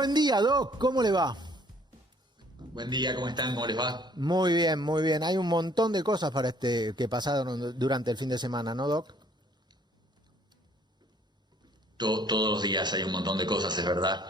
Buen día, Doc, ¿cómo le va? Buen día, ¿cómo están? ¿Cómo les va? Muy bien, muy bien. Hay un montón de cosas para que pasaron durante el fin de semana, ¿no, Doc? Todos los días hay un montón de cosas, es verdad.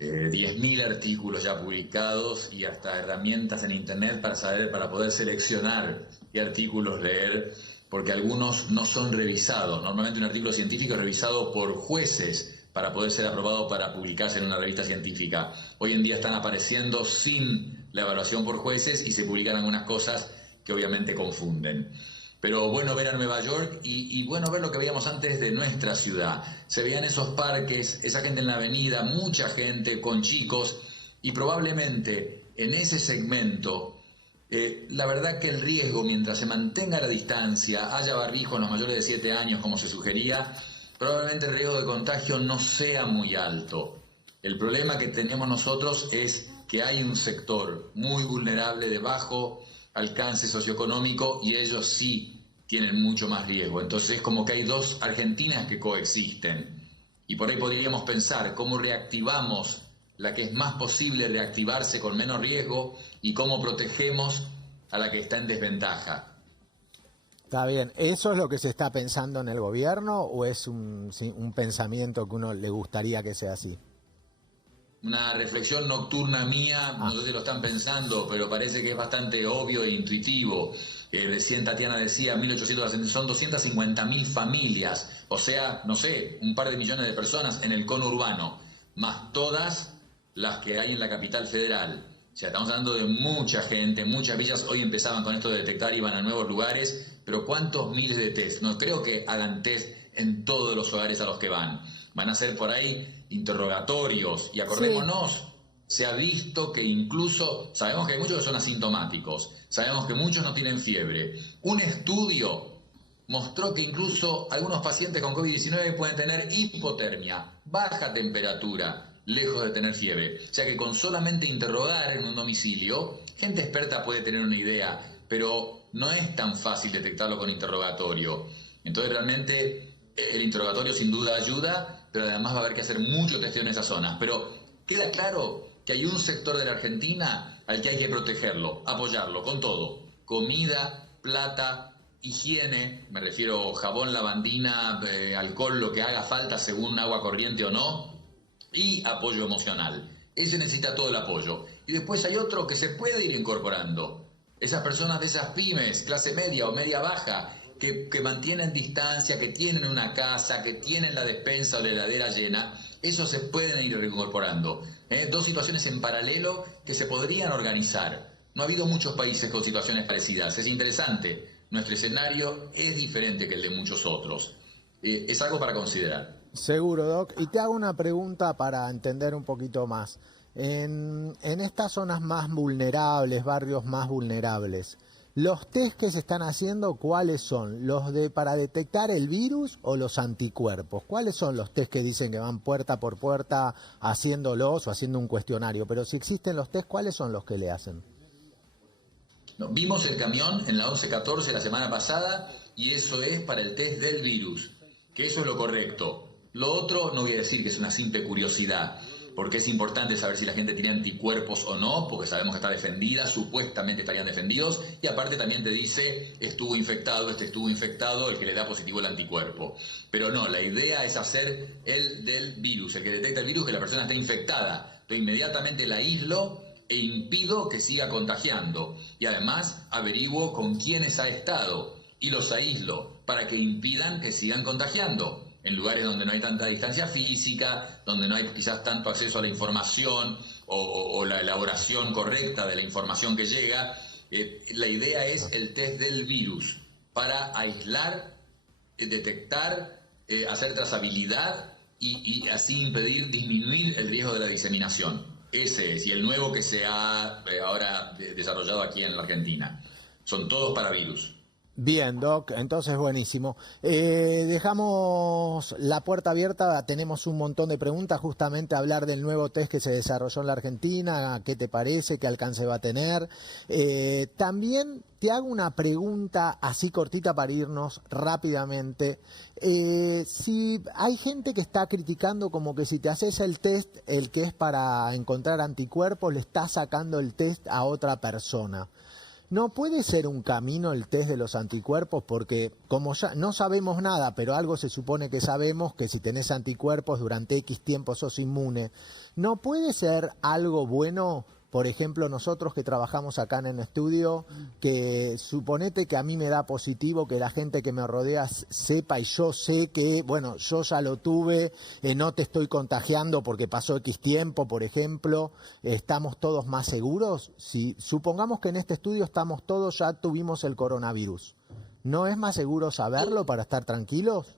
10.000 artículos ya publicados y hasta herramientas en internet para poder seleccionar qué artículos leer, porque algunos no son revisados. Normalmente un artículo científico es revisado por jueces para poder ser aprobado para publicarse en una revista científica. Hoy en día están apareciendo sin la evaluación por jueces y se publican algunas cosas que obviamente confunden. Pero bueno ver a Nueva York y bueno ver lo que veíamos antes de nuestra ciudad. Se veían esos parques, esa gente en la avenida, mucha gente con chicos, y probablemente en ese segmento, la verdad que el riesgo, mientras se mantenga la distancia, haya barbijo en los mayores de 7 años como se sugería, probablemente el riesgo de contagio no sea muy alto. El problema que tenemos nosotros es que hay un sector muy vulnerable de bajo alcance socioeconómico y ellos sí tienen mucho más riesgo. Entonces es como que hay dos Argentinas que coexisten y por ahí podríamos pensar cómo reactivamos la que es más posible reactivarse con menos riesgo y cómo protegemos a la que está en desventaja. Está bien. ¿Eso es lo que se está pensando en el gobierno o es un pensamiento que uno le gustaría que sea así? Una reflexión nocturna mía, no sé si lo están pensando, pero parece que es bastante obvio e intuitivo. Recién Tatiana decía, 1.800, son 250.000 familias, o sea, no sé, un par de millones de personas en el conurbano, más todas las que hay en la capital federal. O sea, estamos hablando de mucha gente, muchas villas. Hoy empezaban con esto de detectar, iban a nuevos lugares, pero ¿cuántos miles de test? No creo que hagan test en todos los hogares a los que van. Van a ser por ahí interrogatorios, y acordémonos, se ha visto que incluso, sabemos que hay muchos que son asintomáticos, sabemos que muchos no tienen fiebre. Un estudio mostró que incluso algunos pacientes con COVID-19 pueden tener hipotermia, baja temperatura, lejos de tener fiebre. O sea que con solamente interrogar en un domicilio, gente experta puede tener una idea, pero no es tan fácil detectarlo con interrogatorio. Entonces realmente el interrogatorio sin duda ayuda, pero además va a haber que hacer mucho testeo en esas zonas. Pero queda claro que hay un sector de la Argentina al que hay que protegerlo, apoyarlo con todo: comida, plata, higiene, me refiero jabón, lavandina, alcohol, lo que haga falta según agua corriente o no, y apoyo emocional. Ese necesita todo el apoyo. Y después hay otro que se puede ir incorporando. Esas personas de esas pymes, clase media o media baja, que mantienen distancia, que tienen una casa, que tienen la despensa o la heladera llena, esos se pueden ir reincorporando. Dos situaciones en paralelo que se podrían organizar. No ha habido muchos países con situaciones parecidas. Es interesante. Nuestro escenario es diferente que el de muchos otros. Es algo para considerar. Seguro, Doc. Y te hago una pregunta para entender un poquito más. En estas zonas más vulnerables, barrios más vulnerables, ¿los test que se están haciendo cuáles son? ¿Los para detectar el virus o los anticuerpos? ¿Cuáles son los test que dicen que van puerta por puerta haciéndolos o haciendo un cuestionario? Pero si existen los test, ¿cuáles son los que le hacen? No, vimos el camión en la 1114 la semana pasada y eso es para el test del virus, que eso es lo correcto. Lo otro no voy a decir que es una simple curiosidad, porque es importante saber si la gente tiene anticuerpos o no, porque sabemos que está defendida, supuestamente estarían defendidos, y aparte también te dice, estuvo infectado, estuvo infectado, el que le da positivo el anticuerpo. Pero no, la idea es hacer el del virus, el que detecta el virus, que la persona está infectada. Entonces inmediatamente la aíslo e impido que siga contagiando, y además averiguo con quiénes ha estado, y los aíslo, para que impidan que sigan contagiando. En lugares donde no hay tanta distancia física, donde no hay quizás tanto acceso a la información o la elaboración correcta de la información que llega, la idea es el test del virus para aislar, detectar, hacer trazabilidad y así impedir, disminuir el riesgo de la diseminación. Ese es, y el nuevo que se ha ahora desarrollado aquí en la Argentina. Son todos para virus. Bien, Doc, entonces buenísimo. Dejamos la puerta abierta, tenemos un montón de preguntas, justamente hablar del nuevo test que se desarrolló en la Argentina, ¿qué te parece? ¿Qué alcance va a tener? También te hago una pregunta así cortita para irnos rápidamente. Si hay gente que está criticando como que si te haces el test, el que es para encontrar anticuerpos, le estás sacando el test a otra persona. ¿No puede ser un camino el test de los anticuerpos? Porque como ya no sabemos nada, pero algo se supone que sabemos, que si tenés anticuerpos durante X tiempo sos inmune. ¿No puede ser algo bueno? Por ejemplo, nosotros que trabajamos acá en el estudio, que suponete que a mí me da positivo, que la gente que me rodea sepa y yo sé que, bueno, yo ya lo tuve, no te estoy contagiando porque pasó X tiempo, por ejemplo, ¿estamos todos más seguros? Si supongamos que en este estudio estamos todos, ya tuvimos el coronavirus, ¿no es más seguro saberlo para estar tranquilos?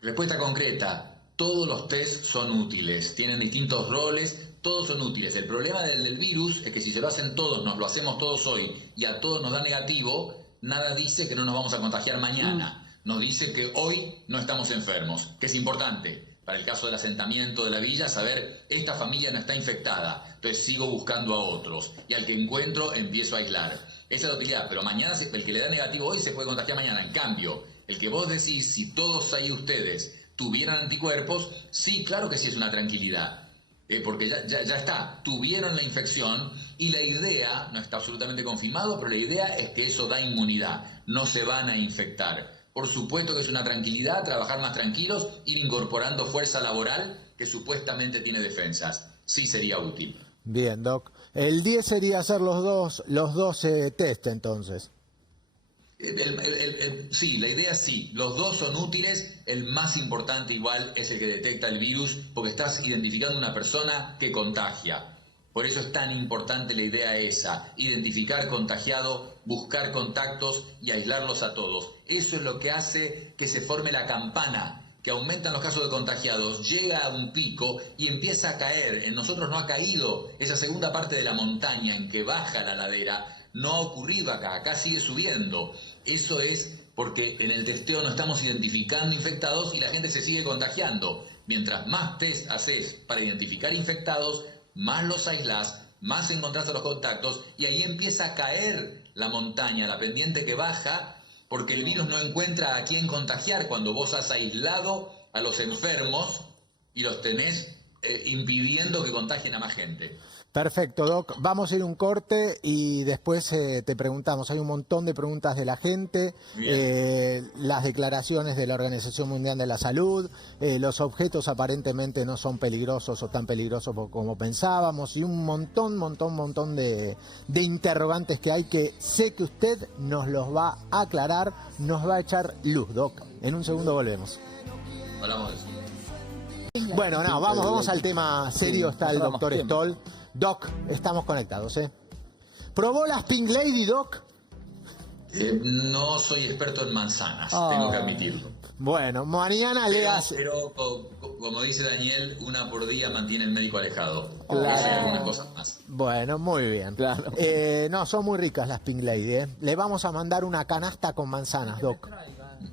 Respuesta concreta, todos los test son útiles, tienen distintos roles. Todos son útiles. El problema del virus es que si se lo hacen todos, nos lo hacemos todos hoy y a todos nos da negativo, nada dice que no nos vamos a contagiar mañana. Nos dice que hoy no estamos enfermos, que es importante para el caso del asentamiento de la villa saber esta familia no está infectada, entonces sigo buscando a otros y al que encuentro empiezo a aislar. Esa es la utilidad, pero mañana el que le da negativo hoy se puede contagiar mañana. En cambio, el que vos decís, si todos ahí ustedes tuvieran anticuerpos, sí, claro que sí es una tranquilidad. Porque ya está, tuvieron la infección y la idea, no está absolutamente confirmado, pero la idea es que eso da inmunidad, no se van a infectar. Por supuesto que es una tranquilidad, trabajar más tranquilos, ir incorporando fuerza laboral que supuestamente tiene defensas. Sí sería útil. Bien, Doc. El 10 sería hacer los dos test entonces. Sí, la idea sí, los dos son útiles, el más importante igual es el que detecta el virus porque estás identificando una persona que contagia. Por eso es tan importante la idea esa, identificar contagiado, buscar contactos y aislarlos a todos. Eso es lo que hace que se forme la campana, que aumentan los casos de contagiados, llega a un pico y empieza a caer. En nosotros no ha caído esa segunda parte de la montaña en que baja la ladera, no ha ocurrido acá sigue subiendo. Eso es porque en el testeo no estamos identificando infectados y la gente se sigue contagiando. Mientras más test haces para identificar infectados, más los aislás, más encontrás a los contactos y ahí empieza a caer la montaña, la pendiente que baja, porque el virus no encuentra a quién contagiar cuando vos has aislado a los enfermos y los tenés impidiendo que contagien a más gente. Perfecto, Doc. Vamos a ir a un corte y después te preguntamos. Hay un montón de preguntas de la gente, las declaraciones de la Organización Mundial de la Salud, los objetos aparentemente no son peligrosos o tan peligrosos como pensábamos y un montón de interrogantes que hay que sé que usted nos los va a aclarar, nos va a echar luz, Doc. En un segundo volvemos. Hablamos de eso. Bueno, no, vamos al tema serio. Está el doctor Stoll. Doc, estamos conectados, ¿eh? ¿Probó las Pink Lady, Doc? No soy experto en manzanas, tengo que admitirlo. Bueno, mañana leas... Pero como dice Daniel, una por día mantiene el médico alejado. Claro. Eso y algunas cosas más. Bueno, muy bien. Claro. No, son muy ricas las Pink Lady, ¿eh? Le vamos a mandar una canasta con manzanas, Doc.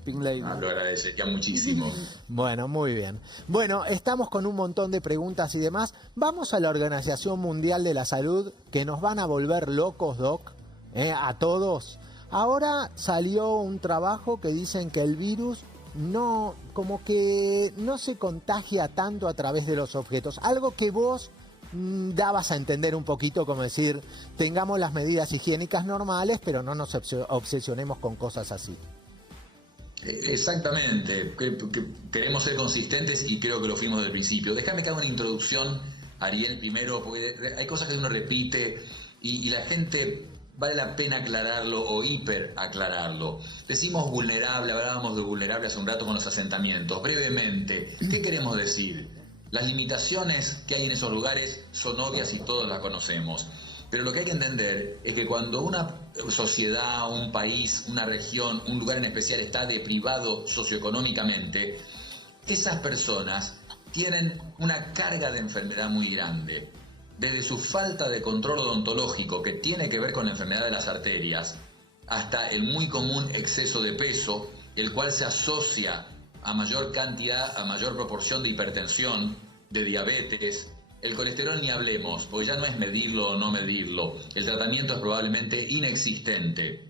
Pink Lady. Lo agradecería muchísimo. Bueno, muy bien. Bueno, estamos con un montón de preguntas y demás. Vamos a la Organización Mundial de la Salud, que nos van a volver locos, Doc, a todos. Ahora salió un trabajo que dicen que el virus como que no se contagia tanto a través de los objetos. Algo que vos dabas a entender un poquito, como decir, tengamos las medidas higiénicas normales, pero no nos obsesionemos con cosas así. Exactamente, queremos ser consistentes y creo que lo fuimos desde el principio. Déjame que haga una introducción, Ariel, primero, porque hay cosas que uno repite y la gente vale la pena aclararlo o hiper aclararlo. Decimos vulnerable, hablábamos de vulnerable hace un rato con los asentamientos. Brevemente, ¿qué queremos decir? Las limitaciones que hay en esos lugares son obvias y todos las conocemos. Pero lo que hay que entender es que cuando una sociedad, un país, una región, un lugar en especial está deprivado socioeconómicamente, esas personas tienen una carga de enfermedad muy grande. Desde su falta de control odontológico, que tiene que ver con la enfermedad de las arterias, hasta el muy común exceso de peso, el cual se asocia a mayor cantidad, a mayor proporción de hipertensión, de diabetes. El colesterol ni hablemos, porque ya no es medirlo o no medirlo. El tratamiento es probablemente inexistente.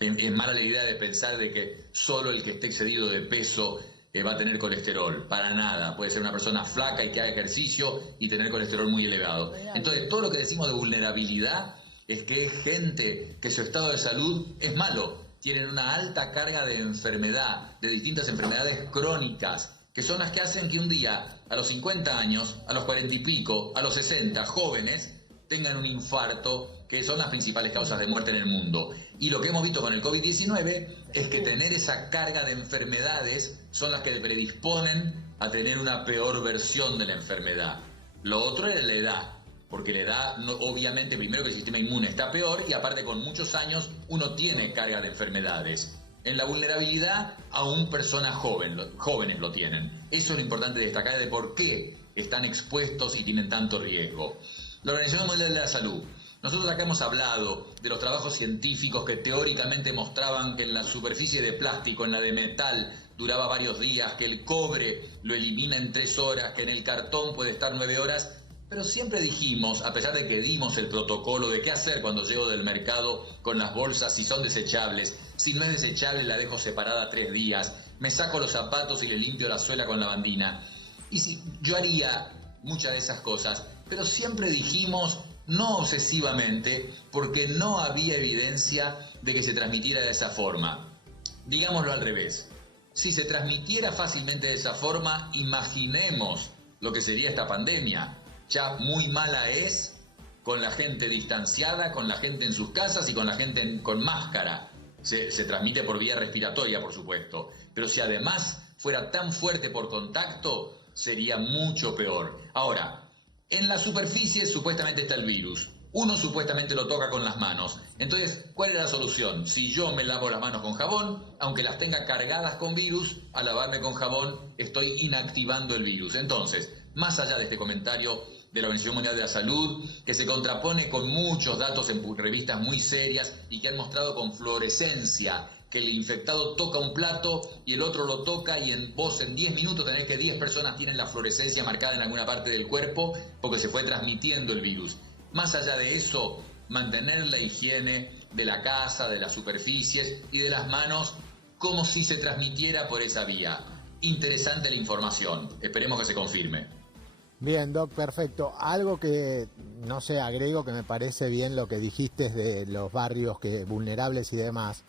Es mala la idea de pensar de que solo el que esté excedido de peso va a tener colesterol. Para nada. Puede ser una persona flaca y que haga ejercicio y tener colesterol muy elevado. Entonces, todo lo que decimos de vulnerabilidad es que es gente que su estado de salud es malo. Tienen una alta carga de enfermedad, de distintas enfermedades crónicas, que son las que hacen que un día, a los 50 años, a los 40 y pico, a los 60, jóvenes, tengan un infarto, que son las principales causas de muerte en el mundo. Y lo que hemos visto con el COVID-19 es que tener esa carga de enfermedades son las que predisponen a tener una peor versión de la enfermedad. Lo otro es la edad, porque la edad, obviamente, primero que el sistema inmune está peor y aparte con muchos años uno tiene carga de enfermedades. En la vulnerabilidad, aún personas jóvenes lo tienen. Eso es lo importante de destacar de por qué están expuestos y tienen tanto riesgo. La Organización Mundial de la Salud. Nosotros acá hemos hablado de los trabajos científicos que teóricamente mostraban que en la superficie de plástico, en la de metal, duraba varios días, que el cobre lo elimina en 3 horas, que en el cartón puede estar 9 horas. Pero siempre dijimos, a pesar de que dimos el protocolo de qué hacer cuando llego del mercado con las bolsas, si son desechables, si no es desechable la dejo separada 3 días, me saco los zapatos y le limpio la suela con lavandina. Y si, yo haría muchas de esas cosas, pero siempre dijimos, no obsesivamente, porque no había evidencia de que se transmitiera de esa forma. Digámoslo al revés, si se transmitiera fácilmente de esa forma, imaginemos lo que sería esta pandemia. Ya muy mala es con la gente distanciada, con la gente en sus casas y con la gente con máscara. Se transmite por vía respiratoria, por supuesto. Pero si además fuera tan fuerte por contacto, sería mucho peor. Ahora, en la superficie supuestamente está el virus. Uno supuestamente lo toca con las manos. Entonces, ¿cuál es la solución? Si yo me lavo las manos con jabón, aunque las tenga cargadas con virus, al lavarme con jabón estoy inactivando el virus. Entonces, más allá de este comentario de la Organización Mundial de la Salud, que se contrapone con muchos datos en revistas muy serias y que han mostrado con fluorescencia que el infectado toca un plato y el otro lo toca y vos en 10 minutos tenés que 10 personas tienen la fluorescencia marcada en alguna parte del cuerpo porque se fue transmitiendo el virus. Más allá de eso, mantener la higiene de la casa, de las superficies y de las manos como si se transmitiera por esa vía. Interesante la información, esperemos que se confirme. Bien, Doc, perfecto. Algo que, no sé, agrego que me parece bien lo que dijiste de los barrios vulnerables y demás.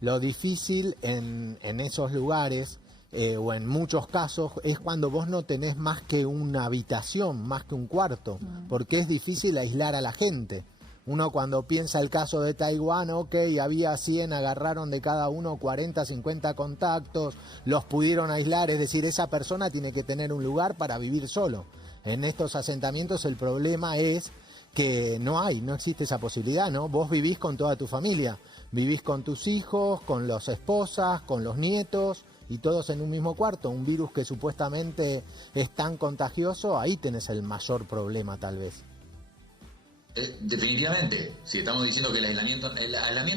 Lo difícil en esos lugares, o en muchos casos, es cuando vos no tenés más que una habitación, más que un cuarto, porque es difícil aislar a la gente. Uno cuando piensa el caso de Taiwán, ok, había 100, agarraron de cada uno 40, 50 contactos, los pudieron aislar, es decir, esa persona tiene que tener un lugar para vivir solo. En estos asentamientos el problema es que no existe esa posibilidad, ¿no? Vos vivís con toda tu familia, vivís con tus hijos, con las esposas, con los nietos y todos en un mismo cuarto. Un virus que supuestamente es tan contagioso, ahí tenés el mayor problema tal vez. Definitivamente, si estamos diciendo que el aislamiento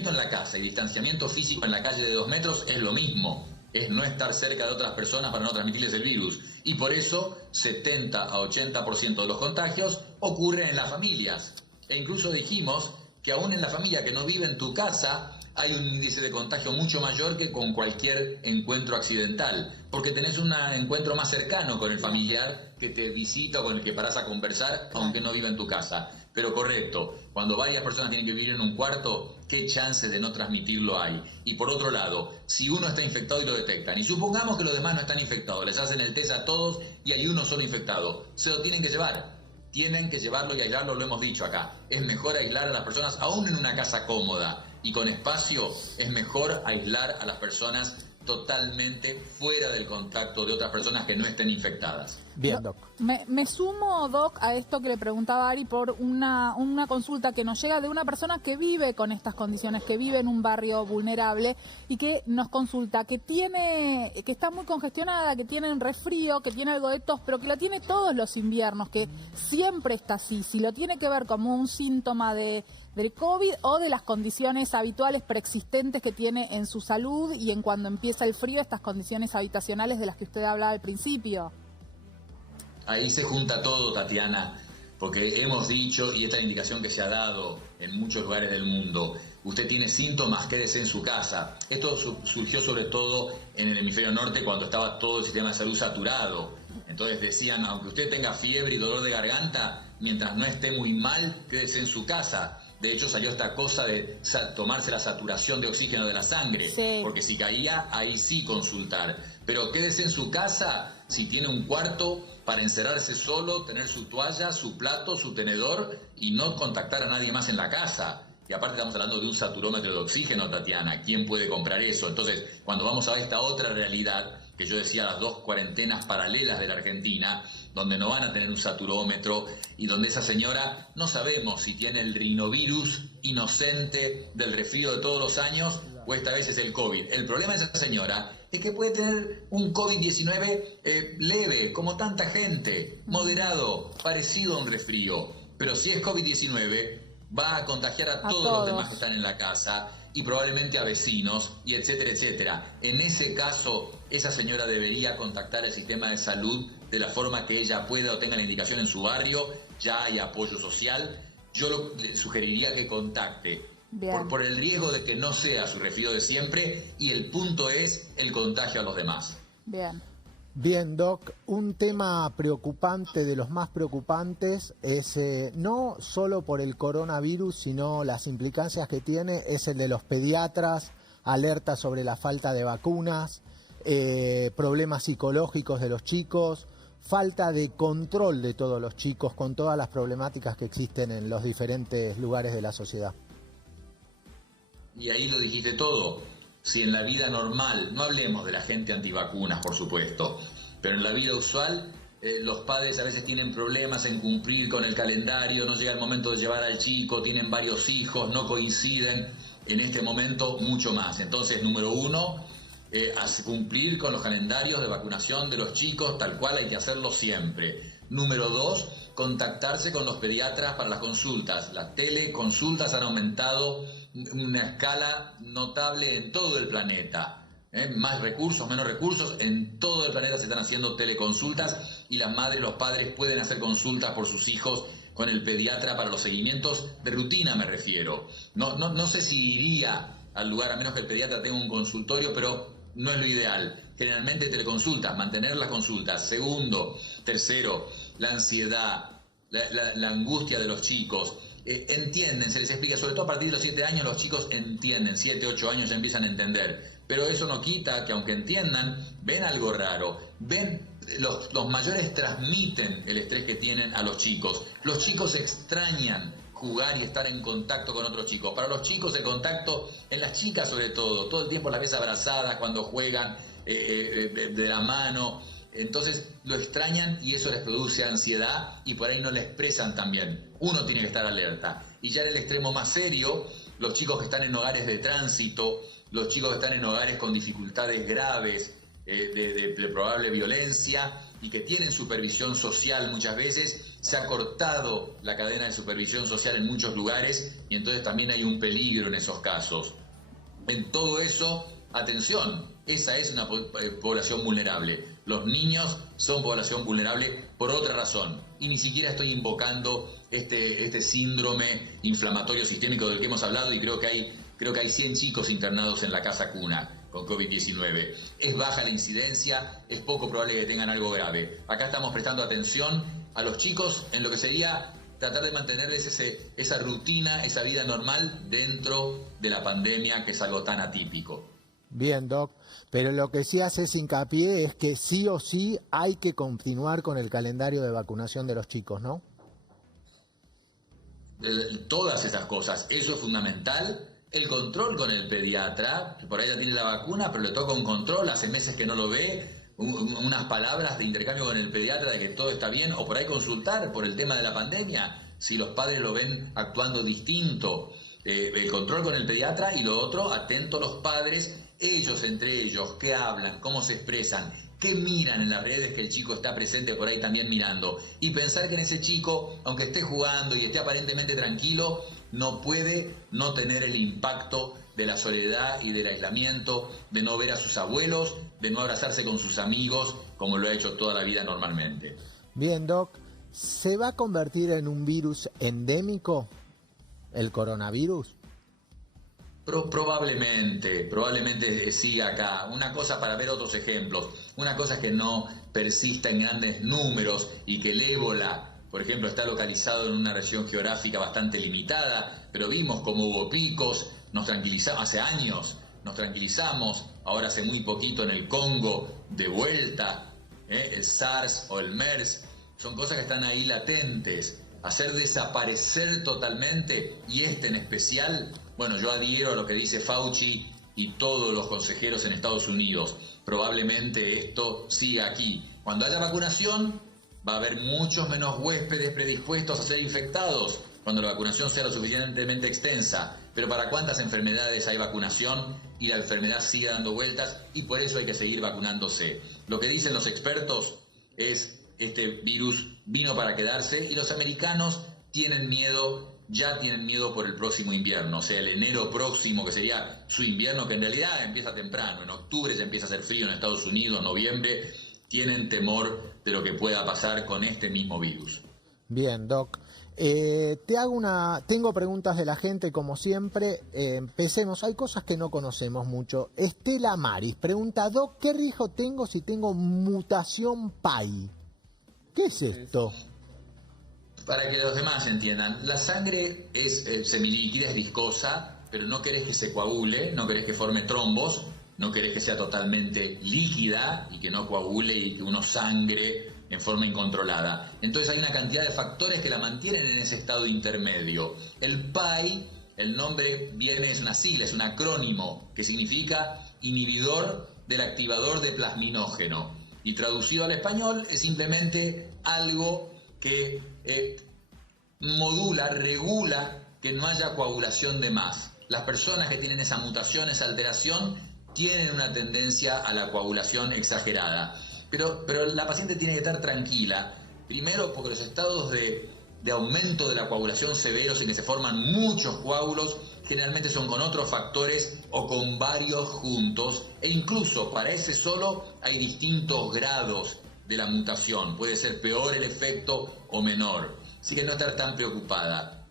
en la casa y distanciamiento físico en la calle de 2 metros es lo mismo. Es no estar cerca de otras personas para no transmitirles el virus. Y por eso 70 a 80% de los contagios ocurren en las familias. E incluso dijimos que aún en la familia que no vive en tu casa hay un índice de contagio mucho mayor que con cualquier encuentro accidental. Porque tenés un encuentro más cercano con el familiar que te visita o con el que parás a conversar, aunque no viva en tu casa. Pero correcto, cuando varias personas tienen que vivir en un cuarto, ¿qué chances de no transmitirlo hay? Y por otro lado, si uno está infectado y lo detectan, y supongamos que los demás no están infectados, les hacen el test a todos y hay uno solo infectado, se lo tienen que llevar. Tienen que llevarlo y aislarlo, lo hemos dicho acá. Es mejor aislar a las personas, aún en una casa cómoda y con espacio, es mejor aislar a las personas totalmente fuera del contacto de otras personas que no estén infectadas. Bien, Doc. Me sumo, Doc, a esto que le preguntaba Ari por una consulta que nos llega de una persona que vive con estas condiciones, que vive en un barrio vulnerable y que nos consulta que está muy congestionada, que tiene un resfrío, que tiene algo de tos, pero que lo tiene todos los inviernos, que siempre está así. Si lo tiene que ver como un síntoma del COVID o de las condiciones habituales preexistentes que tiene en su salud y en cuando empieza el frío, estas condiciones habitacionales de las que usted hablaba al principio. Ahí se junta todo, Tatiana, porque hemos dicho, y esta es la indicación que se ha dado en muchos lugares del mundo, usted tiene síntomas, quédese en su casa. Esto surgió sobre todo en el hemisferio norte cuando estaba todo el sistema de salud saturado. Entonces decían, aunque usted tenga fiebre y dolor de garganta, mientras no esté muy mal, quédese en su casa. De hecho, salió esta cosa de tomarse la saturación de oxígeno de la sangre, sí. Porque si caía, ahí sí consultar. Pero quédese en su casa, si tiene un cuarto, para encerrarse solo, tener su toalla, su plato, su tenedor y no contactar a nadie más en la casa. Y aparte estamos hablando de un saturómetro de oxígeno, Tatiana. ¿Quién puede comprar eso? Entonces, cuando vamos a esta otra realidad, que yo decía, las 2 cuarentenas paralelas de la Argentina, donde no van a tener un saturómetro y donde esa señora no sabemos si tiene el rinovirus inocente del resfrío de todos los años o esta vez es el COVID. El problema de esa señora es que puede tener un COVID-19 leve, como tanta gente, moderado, parecido a un resfrío. Pero si es COVID-19, va a contagiar a todos los demás que están en la casa y probablemente a vecinos, y etcétera, etcétera. En ese caso, esa señora debería contactar al sistema de salud de la forma que ella pueda o tenga la indicación en su barrio. Ya hay apoyo social. Yo le sugeriría que contacte. Por el riesgo de que no sea su resfrío de siempre, y el punto es el contagio a los demás. Bien, Doc, un tema preocupante, de los más preocupantes, es no solo por el coronavirus, sino las implicancias que tiene, es el de los pediatras, alerta sobre la falta de vacunas, problemas psicológicos de los chicos, falta de control de todos los chicos con todas las problemáticas que existen en los diferentes lugares de la sociedad. Y ahí lo dijiste todo. Si en la vida normal, no hablemos de la gente antivacunas, por supuesto, pero en la vida usual, los padres a veces tienen problemas en cumplir con el calendario, no llega el momento de llevar al chico, tienen varios hijos, no coinciden, en este momento mucho más. Entonces, número 1, cumplir con los calendarios de vacunación de los chicos, tal cual hay que hacerlo siempre. Número 2, contactarse con los pediatras para las consultas. Las teleconsultas han aumentado una escala notable en todo el planeta. Más recursos, menos recursos, en todo el planeta se están haciendo teleconsultas y las madres y los padres pueden hacer consultas por sus hijos con el pediatra para los seguimientos de rutina, me refiero. No sé si iría al lugar a menos que el pediatra tenga un consultorio, pero no es lo ideal. Generalmente teleconsultas, mantener las consultas. Segundo, tercero, la ansiedad, la angustia de los chicos. Entienden, se les explica, sobre todo a partir de los 7 años los chicos entienden, 7, 8 años ya empiezan a entender, pero eso no quita que aunque entiendan, ven algo raro, los mayores transmiten el estrés que tienen a los chicos extrañan jugar y estar en contacto con otros chicos. Para los chicos el contacto, en las chicas sobre todo el tiempo las ves abrazadas cuando juegan de la mano. Entonces lo extrañan y eso les produce ansiedad y por ahí no le expresan también. Uno tiene que estar alerta. Y ya en el extremo más serio, los chicos que están en hogares de tránsito, los chicos que están en hogares con dificultades graves de probable violencia y que tienen supervisión social muchas veces, se ha cortado la cadena de supervisión social en muchos lugares y entonces también hay un peligro en esos casos. En todo eso, atención, esa es una población vulnerable. Los niños son población vulnerable por otra razón. Y ni siquiera estoy invocando este síndrome inflamatorio sistémico del que hemos hablado y creo que hay 100 chicos internados en la casa cuna con COVID-19. Es baja la incidencia, es poco probable que tengan algo grave. Acá estamos prestando atención a los chicos en lo que sería tratar de mantenerles esa rutina, esa vida normal dentro de la pandemia, que es algo tan atípico. Bien, Doc, pero lo que sí hace hincapié es que sí o sí hay que continuar con el calendario de vacunación de los chicos, ¿no? Todas esas cosas, eso es fundamental. El control con el pediatra, que por ahí ya tiene la vacuna, pero le toca un control, hace meses que no lo ve, unas palabras de intercambio con el pediatra de que todo está bien, o por ahí consultar por el tema de la pandemia, si los padres lo ven actuando distinto. El control con el pediatra, y lo otro, atento a los padres, ellos entre ellos, qué hablan, cómo se expresan, qué miran en las redes que el chico está presente por ahí también mirando, y pensar que en ese chico, aunque esté jugando y esté aparentemente tranquilo, no puede no tener el impacto de la soledad y del aislamiento, de no ver a sus abuelos, de no abrazarse con sus amigos, como lo ha hecho toda la vida normalmente. Bien, Doc, ¿se va a convertir en un virus endémico el coronavirus? Probablemente siga acá. Una cosa para ver otros ejemplos. Una cosa es que no persista en grandes números y que el ébola, por ejemplo, está localizado en una región geográfica bastante limitada, pero vimos cómo hubo picos, nos tranquilizamos hace años, nos tranquilizamos, ahora hace muy poquito en el Congo, de vuelta, el SARS o el MERS, son cosas que están ahí latentes. Hacer desaparecer totalmente, y en especial, bueno, yo adhiero a lo que dice Fauci y todos los consejeros en Estados Unidos. Probablemente esto siga aquí. Cuando haya vacunación, va a haber muchos menos huéspedes predispuestos a ser infectados, cuando la vacunación sea lo suficientemente extensa. Pero ¿para cuántas enfermedades hay vacunación y la enfermedad sigue dando vueltas? Y por eso hay que seguir vacunándose. Lo que dicen los expertos es: este virus vino para quedarse, y los americanos tienen miedo, ya tienen miedo por el próximo invierno, o sea, el enero próximo, que sería su invierno, que en realidad empieza temprano, en octubre ya empieza a hacer frío en Estados Unidos, noviembre, tienen temor de lo que pueda pasar con este mismo virus. Bien, Doc. Tengo preguntas de la gente, como siempre. Empecemos, hay cosas que no conocemos mucho. Estela Maris pregunta: Doc, ¿qué riesgo tengo si tengo mutación PAI? ¿Qué es esto? Para que los demás entiendan, la sangre es semilíquida, es viscosa, pero no querés que se coagule, no querés que forme trombos, no querés que sea totalmente líquida y que no coagule y que uno sangre en forma incontrolada. Entonces hay una cantidad de factores que la mantienen en ese estado intermedio. El PAI, el nombre es una sigla, es un acrónimo que significa inhibidor del activador de plasminógeno. Y traducido al español es simplemente algo que regula que no haya coagulación de más. Las personas que tienen esa mutación, esa alteración, tienen una tendencia a la coagulación exagerada. Pero la paciente tiene que estar tranquila, primero porque los estados de aumento de la coagulación severos, en que se forman muchos coágulos, generalmente son con otros factores o con varios juntos, e incluso para ese solo hay distintos grados de la mutación. Puede ser peor el efecto o menor. Así que no estar tan preocupada.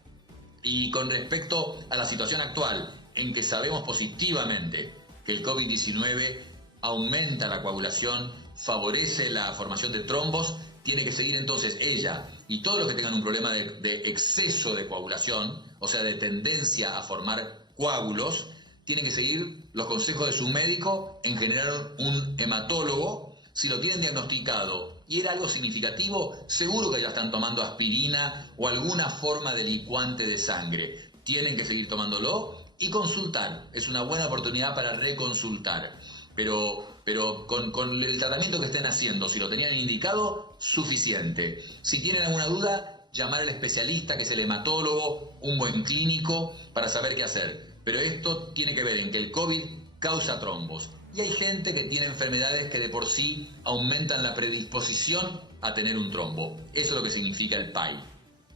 Y con respecto a la situación actual, en que sabemos positivamente que el COVID-19 aumenta la coagulación, favorece la formación de trombos, tiene que seguir entonces ella y todos los que tengan un problema de exceso de coagulación, o sea, de tendencia a formar coágulos, tienen que seguir los consejos de su médico, en general un hematólogo. Si lo tienen diagnosticado y era algo significativo, seguro que ya están tomando aspirina o alguna forma de licuante de sangre. Tienen que seguir tomándolo y consultar. Es una buena oportunidad para reconsultar. Pero con el tratamiento que estén haciendo, si lo tenían indicado, suficiente. Si tienen alguna duda, llamar al especialista, que es el hematólogo, un buen clínico, para saber qué hacer. Pero esto tiene que ver en que el COVID causa trombos. Y hay gente que tiene enfermedades que de por sí aumentan la predisposición a tener un trombo. Eso es lo que significa el PAI.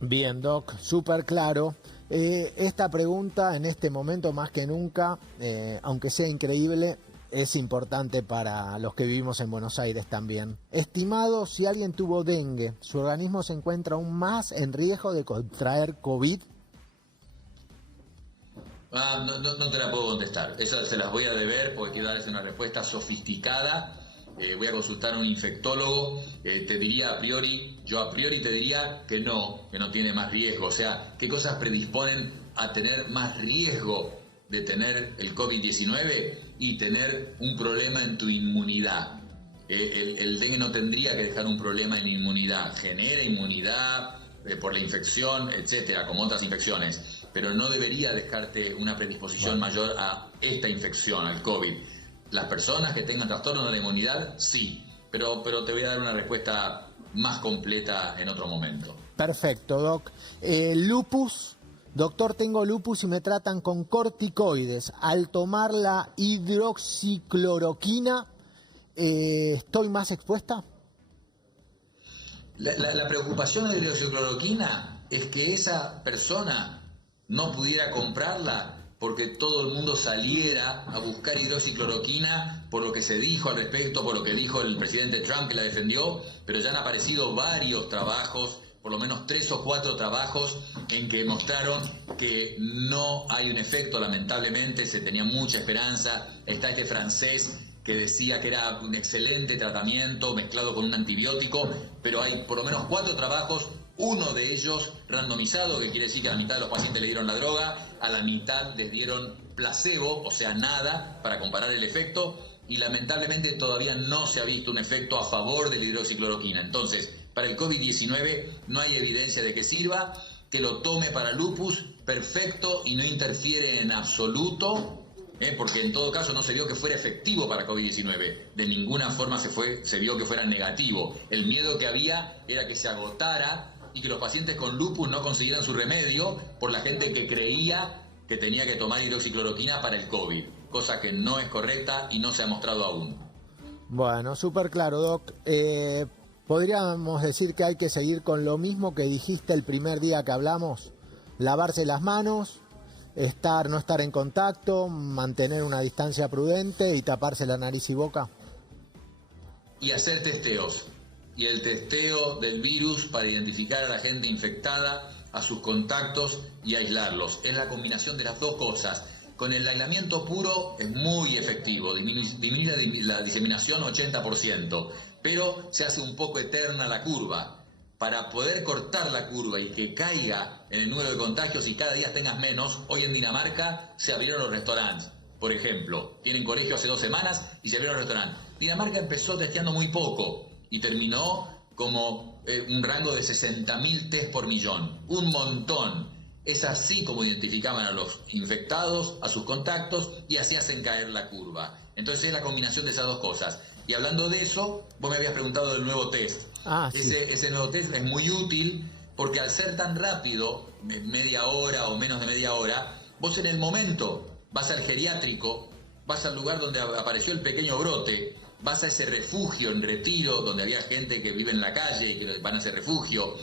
Bien, Doc, súper claro. Esta pregunta en este momento más que nunca, aunque sea increíble, es importante para los que vivimos en Buenos Aires también. Estimado, si alguien tuvo dengue, ¿su organismo se encuentra aún más en riesgo de contraer COVID? No te la puedo contestar. Eso se las voy a deber porque quiero darles una respuesta sofisticada. Voy a consultar a un infectólogo. Te diría a priori te diría que no tiene más riesgo. O sea, ¿qué cosas predisponen a tener más riesgo de tener el COVID-19 y tener un problema en tu inmunidad? El dengue no tendría que dejar un problema en inmunidad. Genera inmunidad por la infección, etcétera, como otras infecciones, pero no debería dejarte una predisposición mayor a esta infección, al COVID. Las personas que tengan trastorno de la inmunidad, sí, pero te voy a dar una respuesta más completa en otro momento. Perfecto, Doc. Lupus, doctor, tengo lupus y me tratan con corticoides. Al tomar la hidroxicloroquina, ¿estoy más expuesta? La preocupación de la hidroxicloroquina es que esa persona no pudiera comprarla porque todo el mundo saliera a buscar hidroxicloroquina por lo que se dijo al respecto, por lo que dijo el presidente Trump que la defendió, pero ya han aparecido varios trabajos, por lo menos 3 o 4 trabajos en que mostraron que no hay un efecto, lamentablemente. Se tenía mucha esperanza. Está este francés que decía que era un excelente tratamiento mezclado con un antibiótico, pero hay por lo menos 4 trabajos, uno de ellos randomizado, que quiere decir que a la mitad de los pacientes le dieron la droga, a la mitad les dieron placebo, o sea, nada, para comparar el efecto, y lamentablemente todavía no se ha visto un efecto a favor de la hidroxicloroquina. Entonces, para el COVID-19 no hay evidencia de que sirva. Que lo tome para lupus, perfecto, y no interfiere en absoluto, porque en todo caso no se vio que fuera efectivo para COVID-19. De ninguna forma se vio que fuera negativo. El miedo que había era que se agotara y que los pacientes con lupus no consiguieran su remedio por la gente que creía que tenía que tomar hidroxicloroquina para el COVID, cosa que no es correcta y no se ha mostrado aún. Bueno, súper claro, Doc. ¿Podríamos decir que hay que seguir con lo mismo que dijiste el primer día que hablamos? Lavarse las manos, no estar en contacto, mantener una distancia prudente y taparse la nariz y boca. Y hacer testeos. Y el testeo del virus para identificar a la gente infectada, a sus contactos y aislarlos. Es la combinación de las dos cosas. Con el aislamiento puro es muy efectivo, disminuye la diseminación 80%, pero se hace un poco eterna la curva. Para poder cortar la curva y que caiga en el número de contagios y cada día tengas menos, hoy en Dinamarca se abrieron los restaurantes. Por ejemplo, tienen colegio hace 2 semanas y se abrieron los restaurantes. Dinamarca empezó testeando muy poco y terminó como un rango de 60.000 test por millón. Un montón. Es así como identificaban a los infectados, a sus contactos, y así hacen caer la curva. Entonces es la combinación de esas dos cosas. Y hablando de eso, vos me habías preguntado del nuevo test. Sí. Ese nuevo test es muy útil porque al ser tan rápido, media hora o menos de media hora, vos en el momento vas al geriátrico, vas al lugar donde apareció el pequeño brote, vas a ese refugio en Retiro, donde había gente que vive en la calle y que van a ese refugio,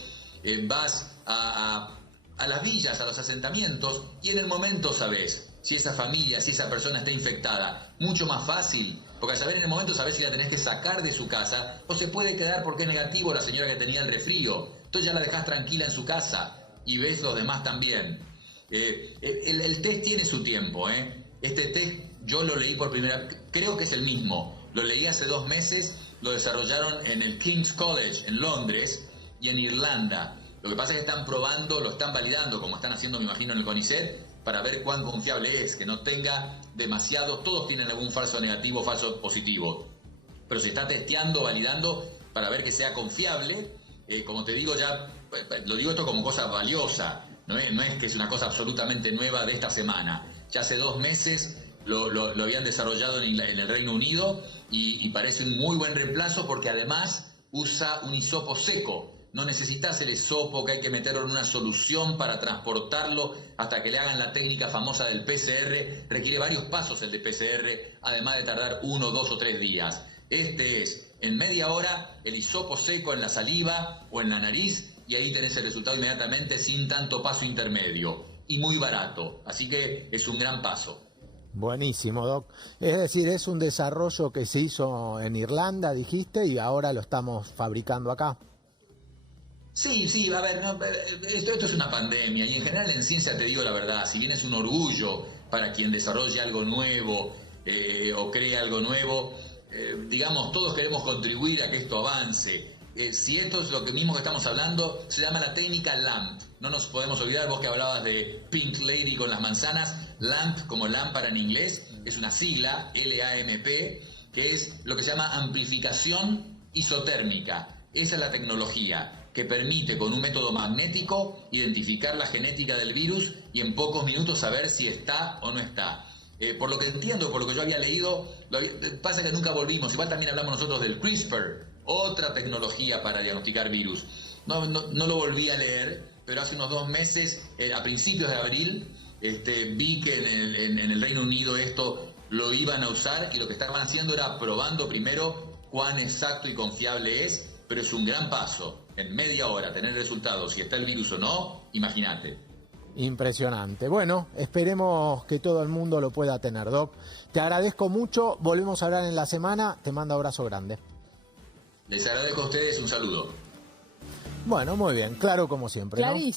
vas a las villas, a los asentamientos, y en el momento sabés si esa familia, si esa persona está infectada. Mucho más fácil, porque al saber en el momento sabés si la tenés que sacar de su casa o se puede quedar porque es negativo la señora que tenía el resfrío. Entonces ya la dejás tranquila en su casa y ves los demás también. El test tiene su tiempo. Este test yo lo leí por primera vez, creo que es el mismo. Lo leí hace 2 meses, lo desarrollaron en el King's College en Londres y en Irlanda. Lo que pasa es que están probando, lo están validando, como están haciendo, me imagino, en el CONICET, para ver cuán confiable es, que no tenga demasiado. Todos tienen algún falso negativo, falso positivo, pero se está testeando, validando, para ver que sea confiable. Como te digo, ya lo digo esto como cosa valiosa, no es que es una cosa absolutamente nueva de esta semana. Ya hace 2 meses lo habían desarrollado en el Reino Unido y parece un muy buen reemplazo porque además usa un hisopo seco. No necesitas el hisopo que hay que meterlo en una solución para transportarlo hasta que le hagan la técnica famosa del PCR. Requiere varios pasos el de PCR, además de tardar 1, 2 o 3 días. Este es, en media hora, el hisopo seco en la saliva o en la nariz, y ahí tenés el resultado inmediatamente sin tanto paso intermedio. Y muy barato, así que es un gran paso. Buenísimo, Doc. Es decir, es un desarrollo que se hizo en Irlanda, dijiste, y ahora lo estamos fabricando acá. Sí, a ver, esto es una pandemia y en general en ciencia te digo la verdad, si bien es un orgullo para quien desarrolle algo nuevo o cree algo nuevo, digamos, todos queremos contribuir a que esto avance. Si esto es lo mismo que estamos hablando, se llama la técnica LAMP. No nos podemos olvidar, vos que hablabas de Pink Lady con las manzanas, LAMP como lámpara en inglés, es una sigla, LAMP, que es lo que se llama amplificación isotérmica. Esa es la tecnología que permite con un método magnético identificar la genética del virus y en pocos minutos saber si está o no está. por lo que entiendo, por lo que yo había leído, pasa que nunca volvimos. Igual también hablamos nosotros del CRISPR, otra tecnología para diagnosticar virus. No lo volví a leer, pero hace unos 2 meses, a principios de abril, vi que en el Reino Unido esto lo iban a usar, y lo que estaban haciendo era probando primero cuán exacto y confiable es, pero es un gran paso. En media hora tener resultados si está el virus o no, imagínate. Impresionante. Bueno, esperemos que todo el mundo lo pueda tener, Doc. Te agradezco mucho, volvemos a hablar en la semana, te mando abrazo grande. Les agradezco a ustedes, un saludo. Bueno, muy bien, claro como siempre, ¿no? Clarísimo.